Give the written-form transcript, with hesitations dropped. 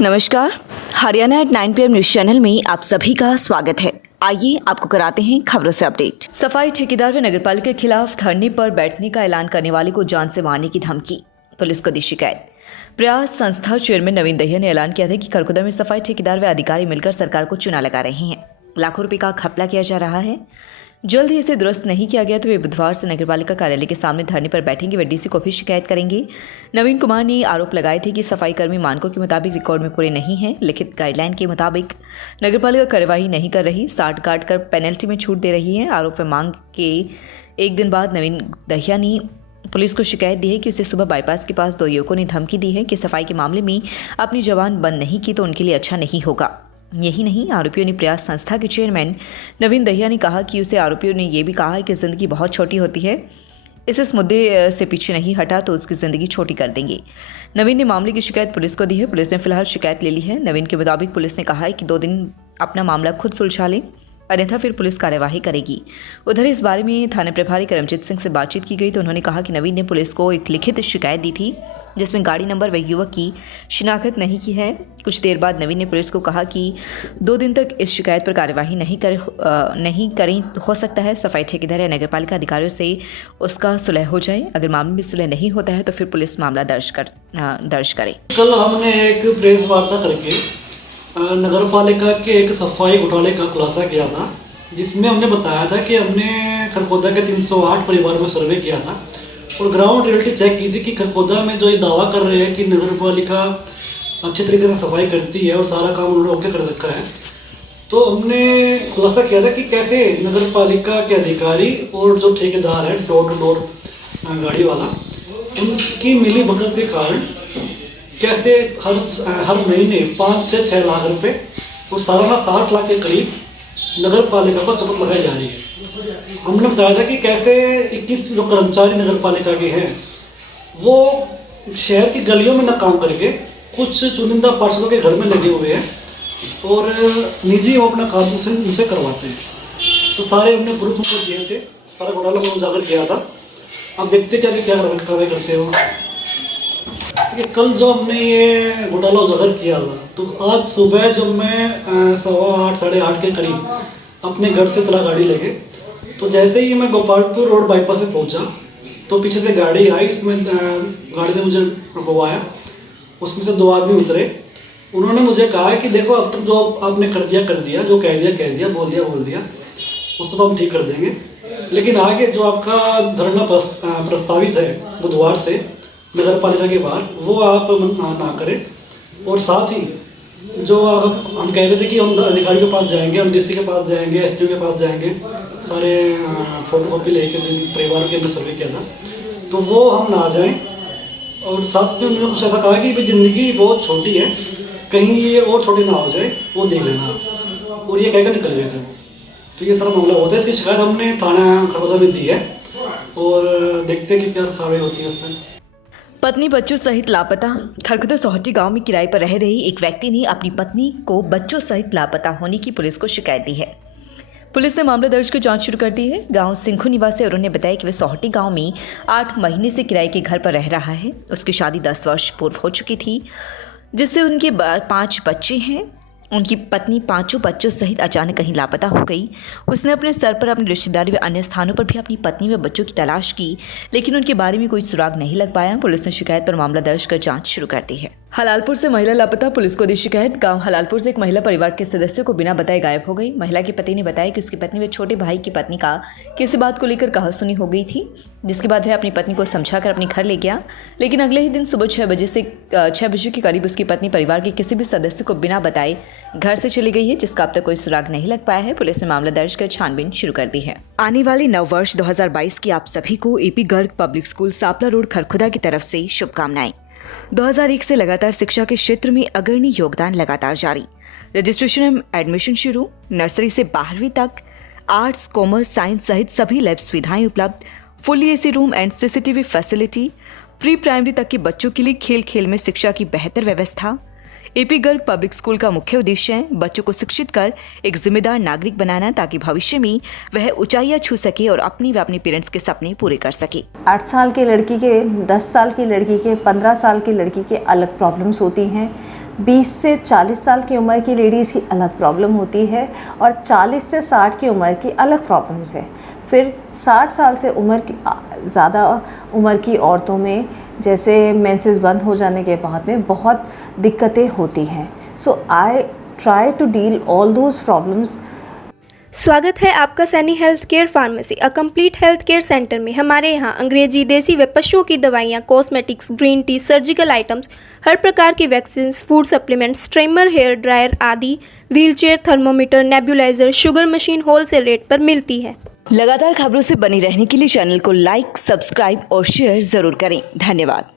नमस्कार, Haryana at 9 PM news channel में आप सभी का स्वागत है। आइए आपको कराते हैं खबरों से अपडेट। सफाई ठेकेदार व नगरपालिका के खिलाफ धरने पर बैठने का ऐलान करने वाले को जान से मारने की धमकी, पुलिस को दी शिकायत। प्रयास संस्था चेयरमैन नवीन दहिया ने ऐलान किया था कि खरखुदा में सफाई ठेकेदार व अधिकारी मिलकर सरकार को चुना लगा रहे हैं। लाखों रुपए का घपला किया जा रहा है। जल्द ही इसे दुरुस्त नहीं किया गया तो वे बुधवार से नगरपालिका कार्यालय के सामने धरने पर बैठेंगे व डीसी को भी शिकायत करेंगे। नवीन कुमार ने आरोप लगाए थे कि सफाई कर्मी मानकों के मुताबिक रिकॉर्ड में पूरे नहीं हैं, लिखित गाइडलाइन के मुताबिक नगरपालिका कार्यवाही नहीं कर रही, साठ काट कर पेनल्टी में छूट दे रही है। आरोप व मांग के एक दिन बाद नवीन दहिया ने पुलिस को शिकायत दी है कि उसे सुबह बाईपास के पास 2 युवकों ने धमकी दी है कि सफाई के मामले में अपनी जबान बंद नहीं की तो उनके लिए अच्छा नहीं होगा। यही नहीं, आरोपियों ने प्रयास संस्था के चेयरमैन नवीन दहिया ने कहा कि उसे आरोपियों ने यह भी कहा कि ज़िंदगी बहुत छोटी होती है, इस मुद्दे से पीछे नहीं हटा तो उसकी ज़िंदगी छोटी कर देंगे। नवीन ने मामले की शिकायत पुलिस को दी है। पुलिस ने फिलहाल शिकायत ले ली है। नवीन के मुताबिक पुलिस ने कहा है कि 2 दिन अपना मामला खुद सुलझा लें, अन्यथा फिर पुलिस कार्यवाही करेगी। उधर इस बारे में थाना प्रभारी करमजीत सिंह से बातचीत की गई तो उन्होंने कहा कि नवीन ने पुलिस को एक लिखित शिकायत दी थी जिसमें गाड़ी नंबर व युवक की शिनाख्त नहीं की है। कुछ देर बाद नवीन ने पुलिस को कहा कि 2 दिन तक इस शिकायत पर कार्यवाही नहीं करें हो सकता है सफाई ठेकेदार या नगरपालिका अधिकारियों से उसका सुलह हो जाए। अगर मामले में सुलह नहीं होता है तो फिर पुलिस मामला दर्ज करे। कल हमने एक प्रेस वार्ता करके नगरपालिका के एक सफाई घोटाले का खुलासा किया था, जिसमें हमने बताया था कि हमने खरखोदा के 308 परिवार में सर्वे किया था और ग्राउंड रियलिटी चेक की थी कि खरखोदा में जो ये दावा कर रहे हैं कि नगरपालिका अच्छे तरीके से सफाई करती है और सारा काम उन्होंने ओके कर रखा है, तो हमने खुलासा किया था कि कैसे नगरपालिका के अधिकारी और जो ठेकेदार है डोर टू डोर गाड़ी वाला, उनकी मिली भगत के कारण कैसे हर महीने 5 से 6 लाख रुपए और सालाना 60 लाख के करीब नगर पालिका को चपत लगाई जा रही है। हमने बताया था कि कैसे 21 जो कर्मचारी नगर पालिका के हैं वो शहर की गलियों में न काम करके कुछ चुनिंदा पार्षदों के घर में लगे हुए हैं और निजी वो अपना काम उनसे करवाते हैं। तो सारे हमने प्रूफ उनको दिए थे, सारा घोटाला को उजागर किया था। अब देखते क्या कार्रवाई करते हो। कल जो हमने ये घोटाला उजागर किया था तो आज सुबह जब मैं 8:15 साढ़े 8 के करीब अपने घर से चला गाड़ी लेके, तो जैसे ही मैं गोपालपुर रोड बाईपास से पहुंचा तो पीछे से गाड़ी आई, इसमें गाड़ी ने मुझे रुकवाया। उसमें से 2 आदमी उतरे। उन्होंने मुझे कहा कि देखो अब तक जो आपने कर दिया, जो कह दिया, बोल दिया, उसको तो हम ठीक कर देंगे, लेकिन आगे जो आपका धरना प्रस्तावित है बुधवार से नगर पालिका के बाहर, वो आप ना करें। और साथ ही जो हम कह रहे थे कि हम अधिकारी के पास जाएंगे, हम डीसी के पास जाएंगे, एसडीओ के पास जाएंगे, सारे फोटोकॉपी लेके परिवार के हमने सर्वे किया था, तो वो हम ना जाएं। और साथ में उन्होंने कुछ ऐसा कहा कि भाई ज़िंदगी बहुत छोटी है, कहीं ये और छोटी ना हो जाए, वो देख लेना। और ये कहकर निकल गए थे वो। तो ये सारा मामला होता है। इसकी शिकायत हमने थाना खरखोदा में दी है और देखते हैं कि क्या कार्रवाई होती है उसमें। पत्नी बच्चों सहित लापता। खरखुदा सोहटी गांव में किराए पर रह रही एक व्यक्ति ने अपनी पत्नी को बच्चों सहित लापता होने की पुलिस को शिकायत दी है। पुलिस ने मामला दर्ज कर जांच शुरू कर दी है। गांव सिंखू निवासी अरुण ने बताया कि वह सोहटी गांव में 8 महीने से किराए के घर पर रह रहा है। उसकी शादी 10 वर्ष पूर्व हो चुकी थी, जिससे उनके 5 बच्चे हैं। उनकी पत्नी 5 बच्चों सहित अचानक कहीं लापता हो गई। उसने अपने स्तर पर अपनी रिश्तेदारी व अन्य स्थानों पर भी अपनी पत्नी व बच्चों की तलाश की, लेकिन उनके बारे में कोई सुराग नहीं लग पाया। पुलिस ने शिकायत पर मामला दर्ज कर जांच शुरू कर दी है। हलालपुर से महिला लापता, पुलिस को दी शिकायत। गांव हलालपुर से एक महिला परिवार के सदस्यों को बिना बताए गायब हो गई। महिला के पति ने बताया कि उसकी पत्नी व छोटे भाई की पत्नी का किसी बात को लेकर कहासुनी हो गई थी, जिसके बाद वह अपनी पत्नी को समझाकर अपने घर ले गया, लेकिन अगले ही दिन सुबह 6 बजे के करीब उसकी पत्नी परिवार के किसी भी सदस्य को बिना बताए घर से चली गई है, जिसका अब तक कोई सुराग नहीं लग पाया है। पुलिस ने मामला दर्ज कर छानबीन शुरू कर दी है। आने वाले नववर्ष 2022 की आप सभी को AP Garg public school Sapla road Kharkhoda की तरफ से शुभकामनाएं। 2001 से लगातार शिक्षा के क्षेत्र में अग्रणी योगदान लगातार जारी। रजिस्ट्रेशन एवं एडमिशन शुरू। नर्सरी से 12वीं तक आर्ट्स, कॉमर्स, साइंस सहित सभी लैब सुविधाएं उपलब्ध। Fully AC room and CCTV facility. Pre primary तक के बच्चों के लिए खेल खेल में शिक्षा की बेहतर व्यवस्था। एपी गर्ग पब्लिक स्कूल का मुख्य उद्देश्य है बच्चों को शिक्षित कर एक जिम्मेदार नागरिक बनाना, ताकि भविष्य में वह ऊंचाइयां छू सके और अपनी व अपने पेरेंट्स के सपने पूरे कर सके। 8 साल की लड़की के, 10 साल की लड़की के, 15 साल की लड़की के अलग प्रॉब्लम्स होती हैं। 20 से 40 साल की उम्र की लेडीज़ की अलग प्रॉब्लम होती है और 40 से 60 की उम्र की अलग प्रॉब्लम्स है। फिर 60 साल से ज़्यादा उम्र की औरतों में जैसे मेंसेस बंद हो जाने के बाद में बहुत दिक्कतें होती हैं। So I try to deal all those problems. स्वागत है आपका Saini health care pharmacy, a complete health care centre में। हमारे यहाँ अंग्रेजी, देसी व पशुओं की दवाइयाँ, cosmetics, green tea, surgical items, हर प्रकार की vaccine, food supplements, trimmer, hair dryer आदि, wheelchair, thermometer, nebuliser, sugar machine wholesale rate पर मिलती है। लगातार खबरों से बनी रहने के लिए चैनल को लाइक, सब्सक्राइब और शेयर जरूर करें। धन्यवाद।